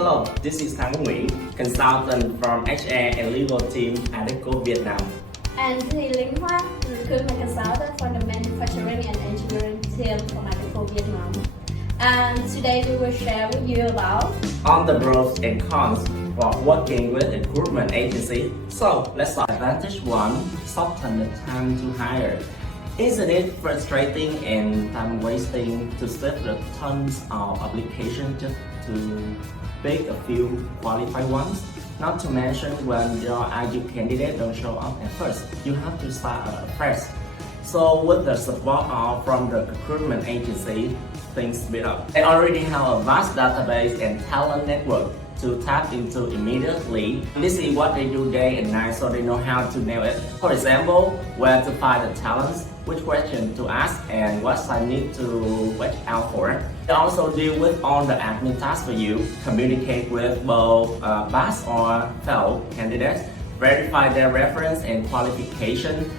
Hello, this is Thang Nguyen, consultant from HR and legal team at Adecco Vietnam. And Thi Linh Hoa, recruitment consultant for the manufacturing and engineering team from Adecco Vietnam. And today we will share with you about On the pros and cons for working with a recruitment agency. So let's start. Advantage 1. Soften the time to hire. Isn't it frustrating and time wasting to set the tons of applications just to pick a few qualified ones? Not to mention when your ideal candidate don't show up at first, you have to start fresh. So with the support from the recruitment agency, things speed up. They already have a vast database and talent network to tap into immediately. This is what they do day and night, so they know how to nail it. For example, where to find the talents, which question to ask, and what I need to watch out for. They also deal with all the admin tasks for you, communicate with both pass or fail candidates, verify their reference and qualification,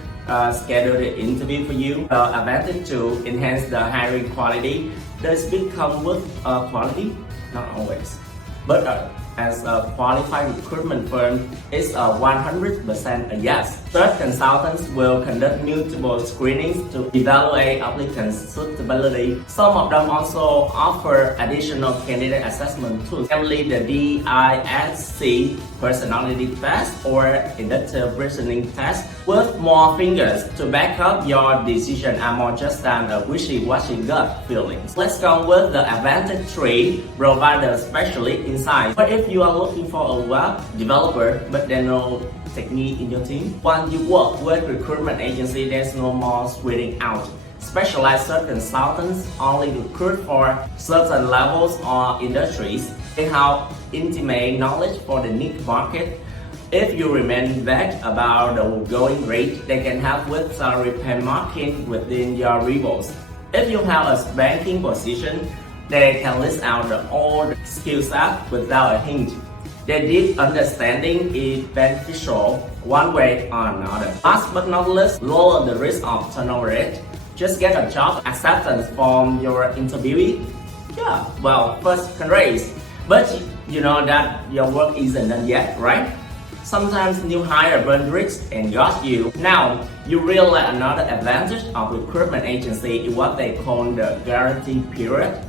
schedule the interview for you. Advantage to enhance the hiring quality. Does it come with quality? Not always. But as a qualified recruitment firm, it's a 100% a yes. Third, consultants will conduct multiple screenings to evaluate applicants' suitability. Some of them also offer additional candidate assessment tools, namely the DISC personality test or inductive reasoning test, with more fingers to back up your decision and more just than a wishy-washy gut feelings. Let's go with the advantage 3, provide a specialist insight. But if you are looking for a web developer but there's no technique in your team, when you work with recruitment agency, there's no more sweating out. Specialized search consultants only recruit for certain levels or industries. They have intimate knowledge for the niche market. If you remain vague about the going rate, they can help with salary benchmarking within your rivals. If you have a banking position, they can list out all the skill set without a hint. Their deep understanding is beneficial one way or another. Last but not least, lower the risk of turnover rate. Just get a job acceptance from your interviewee. Yeah, well, first congrats. But you know that your work isn't done yet, right? Sometimes new hire burn risks and got you. Now, you realize another advantage of recruitment agency is what they call the guarantee period.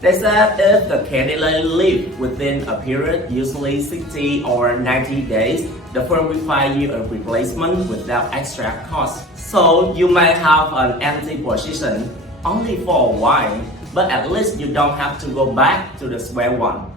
They said if the candidate leaves within a period, usually 60 or 90 days, the firm will find you a replacement without extra cost. So you may have an empty position only for a while, but at least you don't have to go back to the square one.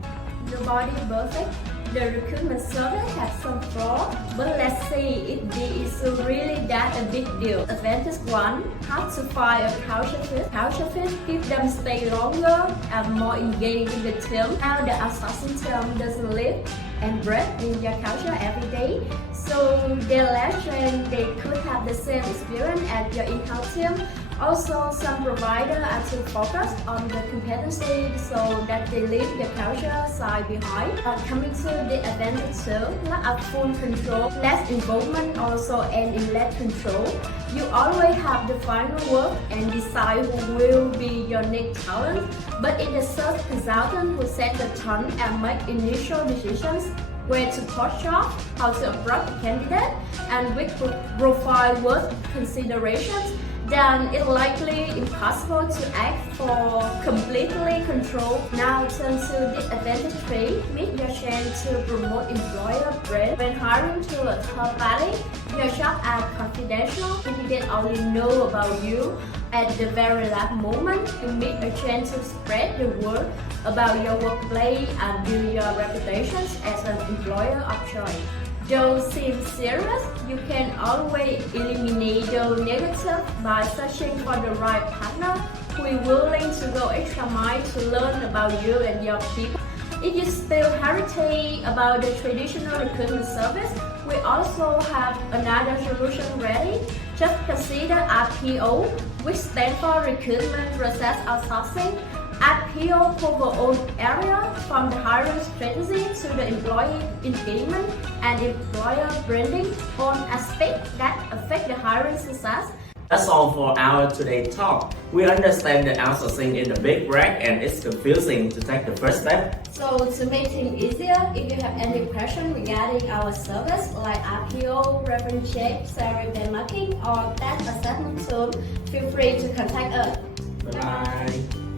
nobody perfect. The recruitment service has some flaws, but let's see if this is really that a big deal. Advantage 1, hard to find a culture fit. Culture fit keep them stay longer and more engaged in the team. Now the assassin team doesn't live and breathe in their culture every day, so they're less trained. They could have the same experience as your in-house team. Also, some providers are too focused on the competency so that they leave the culture side behind. Coming to the advantage 2, lack of full control, less involvement also and in less control. You always have the final word and decide who will be your next talent, but it's the search consultant who set the tone and make initial decisions where to post job, how to approach a candidate, and which profile worth considerations. Then it's likely impossible to act for completely control. Now turn to disadvantage 3, meet your chance to promote employer brand. When hiring to a third party, your job are confidential. Candidates only know about you at the very last moment. You meet a chance to spread the word about your workplace and build your reputation as an employer of choice. Though seems serious, you can always eliminate the negative by searching for the right partner who is willing to go extra mile to learn about you and your people. If you still hesitate about the traditional recruitment service, we also have another solution ready. Just consider RPO, which stands for Recruitment Process Outsourcing. RPO cover all areas from the hiring strategy to the employee engagement and employer branding, all aspects that affect the hiring success. That's all for our today talk. We understand that outsourcing is a big wreck and it's confusing to take the first step. So to make things easier, if you have any question regarding our service like RPO, reference check, salary benchmarking, or tax assessment tool, feel free to contact us. Bye bye.